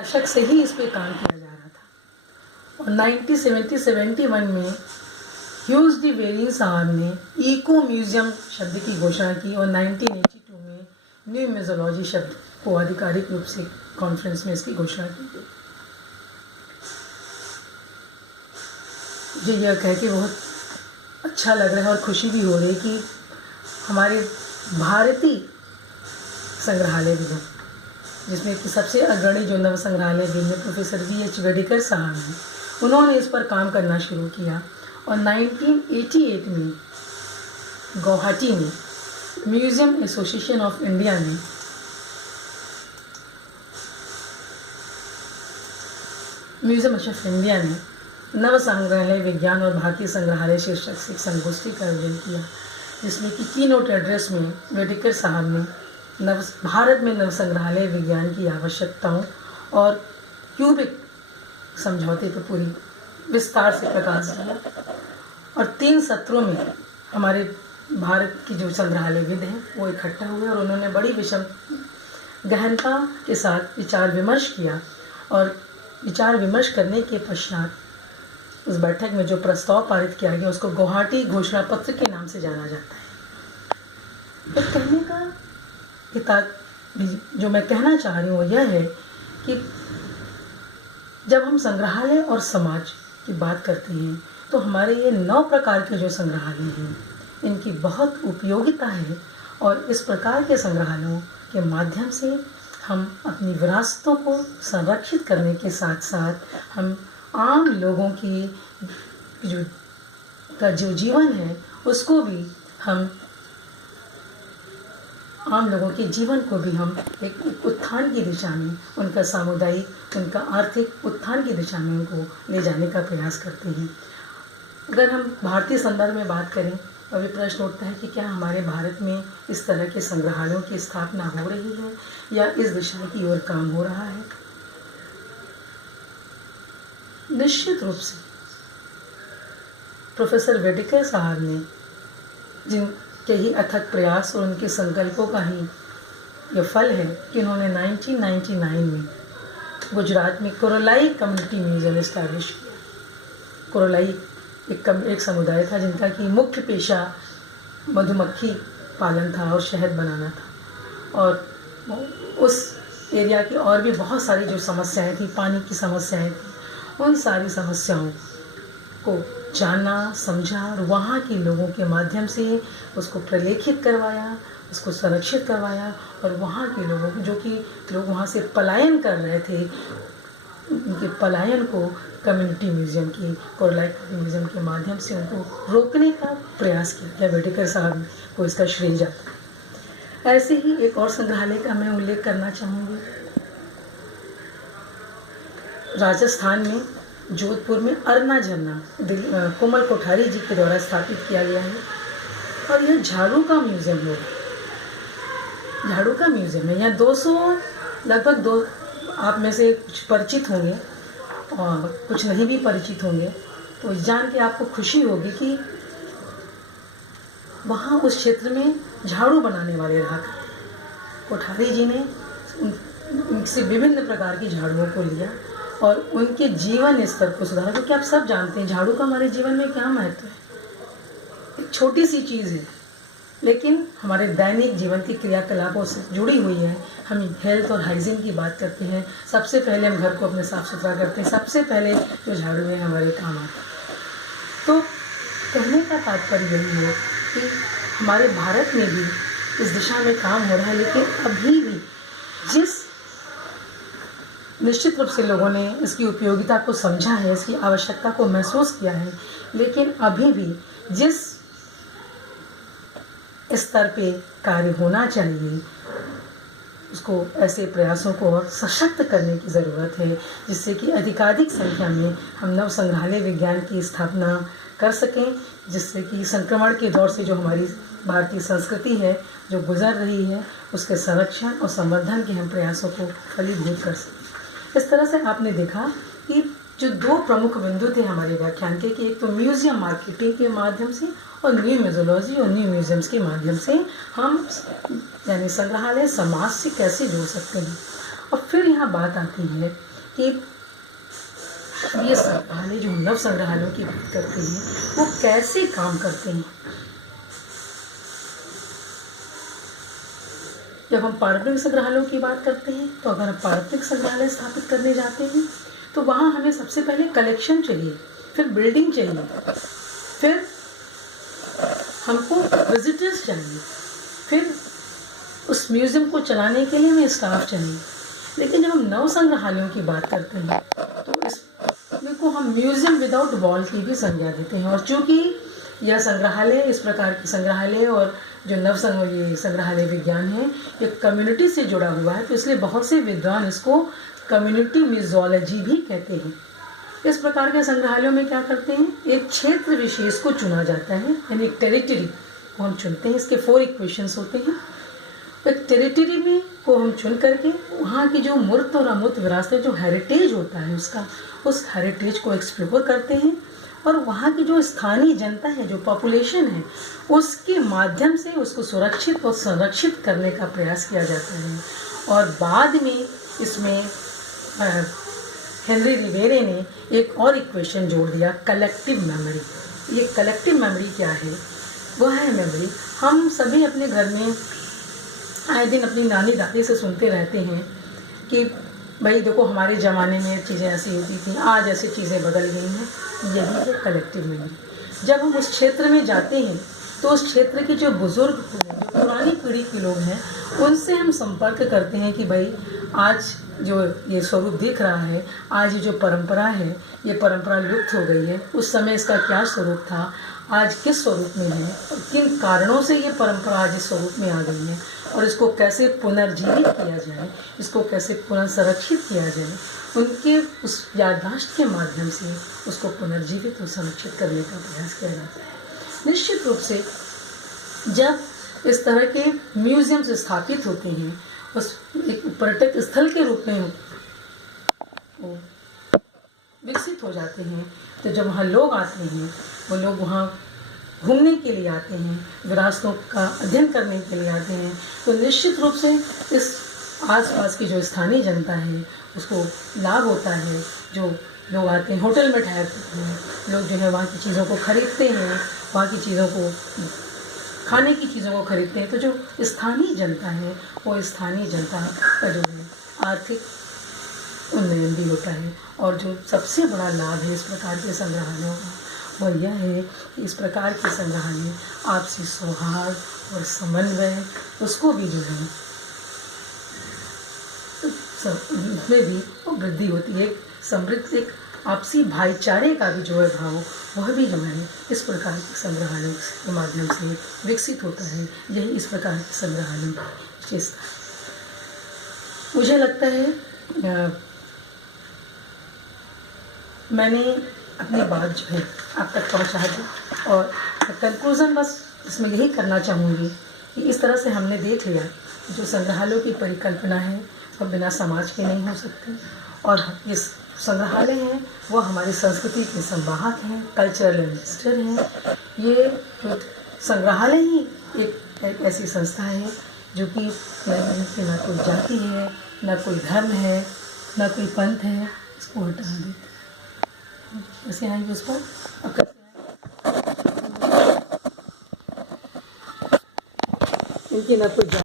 दशक से ही इस पे काम किया जा रहा था और 1971 में ह्यूज डी वेरिन साहब ने इको म्यूजियम शब्द की घोषणा की और 1982 में न्यू म्यूजियोलॉजी शब्द को आधिकारिक रूप से कॉन्फ्रेंस में इसकी घोषणा की गई। मुझे यह कह के बहुत अच्छा लग रहा है और खुशी भी हो रही है कि हमारे भारतीय संग्रहालय भी हैं, जिसमें कि सबसे अग्रणी जो नव संग्रहालय भी है प्रोफेसर VH वेडेकर साहब हैं, उन्होंने इस पर काम करना शुरू किया और 1988 में गुवाहाटी में म्यूजियम एसोसिएशन ऑफ इंडिया ने नव संग्रहालय विज्ञान और भारतीय संग्रहालय शीर्षक से एक संगोष्ठी का आयोजन किया, जिसमें कि कीनोट एड्रेस में वेडेकर साहब ने भारत में नव संग्रहालय विज्ञान की आवश्यकताओं और क्यूबिक समझौते पर पूरी विस्तार से प्रकाश डाला और 3 सत्रों में हमारे भारत की जो संग्रहालयविद हैं वो इकट्ठा हुए और उन्होंने बड़ी गहनता के साथ विचार विमर्श किया और विचार विमर्श करने के पश्चात उस बैठक में जो प्रस्ताव पारित किया गया उसको गुवाहाटी घोषणा पत्र के नाम से जाना जाता है। तो कहने का जो मैं कहना चाह रही हूँ वो यह है कि जब हम संग्रहालय और समाज की बात करते हैं तो हमारे ये 9 प्रकार के जो संग्रहालय हैं इनकी बहुत उपयोगिता है और इस प्रकार के संग्रहालयों के माध्यम से हम अपनी विरासतों को संरक्षित करने के साथ साथ हम आम लोगों की जो जीवन है उसको भी हम आम लोगों के जीवन को भी हम एक उत्थान की दिशा में उनका सामुदायिक उनका आर्थिक उत्थान की दिशा में उनको ले जाने का प्रयास करते हैं। अगर हम भारतीय संदर्भ में बात करें तो अभी प्रश्न उठता है कि क्या हमारे भारत में इस तरह के संग्रहालयों की स्थापना हो रही है या इस दिशा की ओर काम हो रहा है। निश्चित रूप से प्रोफेसर वेडेकर साहब ने जिनके ही अथक प्रयास और उनके संकल्पों का ही यह फल है कि उन्होंने 1999 में गुजरात में कोरोलाई कम्युनिटी म्यूजियम इस्टेब्लिश किया। कोरोलाई एक समुदाय था जिनका कि मुख्य पेशा मधुमक्खी पालन था और शहद बनाना था और उस एरिया की और भी बहुत सारी जो समस्याएं थी, पानी की समस्याएं थी, उन सारी समस्याओं को जाना समझा और वहाँ के लोगों के माध्यम से उसको प्रलेखित करवाया, उसको संरक्षित करवाया और वहाँ के लोगों जो कि लोग वहाँ से पलायन कर रहे थे उनके पलायन को कम्युनिटी म्यूजियम की कोरलाई म्यूजियम के माध्यम से उनको रोकने का प्रयास किया गया। वेडेकर साहब को इसका श्रेय जाता है। ऐसे ही एक और संग्रहालय का मैं उल्लेख करना चाहूँगी। राजस्थान में जोधपुर में अरना झरना कोमल कोठारी जी के द्वारा स्थापित किया गया है और यह झाड़ू का म्यूजियम है। झाड़ू का म्यूजियम है। यहाँ 200 लगभग आप में से कुछ परिचित होंगे और कुछ नहीं भी परिचित होंगे, तो जान के आपको खुशी होगी कि वहाँ उस क्षेत्र में झाड़ू बनाने वाले रहा करते। कोठारी जी ने उनसे विभिन्न प्रकार की झाड़ुओं को लिया और उनके जीवन स्तर को सुधारा, क्योंकि आप सब जानते हैं झाड़ू का हमारे जीवन में क्या महत्व है। एक छोटी सी चीज़ है लेकिन हमारे दैनिक जीवन की क्रियाकलापों से जुड़ी हुई है। हम हेल्थ और हाइजीन की बात करते हैं, सबसे पहले हम घर को अपने साफ़ सुथरा करते हैं, सबसे पहले जो झाड़ू है हमारे काम आता है। तो कहने का तात्पर्य यही है कि हमारे भारत में भी इस दिशा में काम हो रहा है, लेकिन अभी भी जिस निश्चित रूप से लोगों ने इसकी उपयोगिता को समझा है, इसकी आवश्यकता को महसूस किया है, लेकिन अभी भी जिस स्तर पे कार्य होना चाहिए उसको ऐसे प्रयासों को और सशक्त करने की ज़रूरत है, जिससे कि अधिकाधिक संख्या में हम नव संग्रहालय विज्ञान की स्थापना कर सकें, जिससे कि संक्रमण के दौर से जो हमारी भारतीय संस्कृति है जो गुजर रही है उसके संरक्षण और संवर्धन के हम प्रयासों को फलीभूत कर सकें। इस तरह से आपने देखा कि जो 2 प्रमुख बिंदु थे हमारे व्याख्यान के कि एक तो म्यूज़ियम मार्केटिंग के माध्यम से और न्यू म्यूजियोलॉजी और न्यू म्यूजियम्स के माध्यम से हम यानी संग्रहालय समाज से कैसे जुड़ सकते हैं। और फिर यहाँ बात आती है कि ये संग्रहालय, जो नव संग्रहालयों की बात करते हैं, वो कैसे काम करते हैं। जब हम पारंपरिक संग्रहालयों की बात करते हैं, तो अगर हम पारंपरिक संग्रहालय स्थापित करने जाते हैं तो वहाँ हमें सबसे पहले कलेक्शन चाहिए, फिर बिल्डिंग चाहिए, फिर हमको विजिटर्स चाहिए, फिर उस म्यूज़ियम को चलाने के लिए हमें स्टाफ चाहिए। लेकिन जब हम नव संग्रहालयों की बात करते हैं तो इसमें को हम म्यूज़ियम विदाउट वॉल की भी संज्ञा देते हैं। और चूँकि यह संग्रहालय, इस प्रकार की संग्रहालय और जो नव संग्रहालय विज्ञान है, ये कम्युनिटी से जुड़ा हुआ है, तो इसलिए बहुत से विद्वान इसको कम्युनिटी म्यूजियोलॉजी भी कहते हैं। इस प्रकार के संग्रहालयों में क्या करते हैं, एक क्षेत्र विशेष को चुना जाता है, यानी एक टेरिटरी को हम चुनते हैं। इसके 4 इक्वेशंस होते हैं। एक टेरिटरी में को हम चुन करके वहाँ की जो मूर्त और अमूर्त विरासत, जो हेरिटेज होता है उसका, उस हेरिटेज को एक्सप्लोर करते हैं और वहाँ की जो स्थानीय जनता है, जो पॉपुलेशन है, उसके माध्यम से उसको सुरक्षित और संरक्षित करने का प्रयास किया जाता है। और बाद में इसमें हेनरी रिवेरे ने एक और इक्वेशन जोड़ दिया, कलेक्टिव मेमोरी। ये कलेक्टिव मेमोरी क्या है? वह है मेमोरी, हम सभी अपने घर में आए दिन अपनी नानी दादी से सुनते रहते हैं कि भाई देखो हमारे ज़माने में चीज़ें ऐसी होती थी, आज ऐसी चीज़ें बदल गई हैं। यही है कलेक्टिव मेमोरी। जब हम उस क्षेत्र में जाते हैं तो उस क्षेत्र के जो बुज़ुर्ग, जो पुरानी पीढ़ी के लोग हैं, उनसे हम संपर्क करते हैं कि भाई आज जो ये स्वरूप दिख रहा है, आज ये जो परंपरा है, ये परंपरा लुप्त हो गई है, उस समय इसका क्या स्वरूप था, आज किस स्वरूप में है और किन कारणों से ये परंपरा आज इस स्वरूप में आ गई है, और इसको कैसे पुनर्जीवित किया जाए, इसको कैसे पुनर्संरक्षित किया जाए। उनके उस याददाश्त के माध्यम से उसको पुनर्जीवित और संरक्षित करने का प्रयास किया जाता है। निश्चित रूप से जब इस तरह के म्यूजियम्स स्थापित होते हैं, उस एक पर्यटक स्थल के रूप में वो विकसित हो जाते हैं, तो जब वहाँ लोग आते हैं, वो लोग वहाँ घूमने के लिए आते हैं, विरासतों का अध्ययन करने के लिए आते हैं, तो निश्चित रूप से इस आसपास की जो स्थानीय जनता है उसको लाभ होता है। जो लोग आते हैं, होटल में ठहरते हैं, लोग जो है वहाँ की चीज़ों को खरीदते हैं, वहाँ की चीज़ों को, खाने की चीज़ों को खरीदते हैं, तो जो स्थानीय जनता है वो स्थानीय जनता का जो है आर्थिक उन्नयन भी होता है। और जो सबसे बड़ा लाभ है इस प्रकार के संग्रहालयों का, वह यह है कि इस प्रकार के संग्रहालय आपसी सौहार्द और समन्वय, उसको भी जो है इसमें भी वो वृद्धि होती है। समृद्ध एक आपसी भाईचारे का भी जो है भाव, वह भी जो है इस प्रकार के संग्रहालय के माध्यम से विकसित होता है। यही इस प्रकार के संग्रहालय की विशेषता है। मुझे लगता है मैंने अपनी बात जो है आप तक पहुंचा दी, और कंक्लूज़न बस इसमें यही करना चाहूँगी कि इस तरह से हमने देख लिया जो संग्रहालयों की परिकल्पना है वह बिना समाज के नहीं हो सकती, और इस संग्रहालय हैं वो हमारी संस्कृति के संवाहक हैं, कल्चरल इन्वेस्टर हैं। ये संग्रहालय ही एक ऐसी संस्था है जो कि ना कोई जाति है, ना कोई धर्म है, ना कोई पंथ है, इसको हटा देते हैं। कैसे आएंगे उस पर? अब कैसे आएंगे? इनकी ना कोई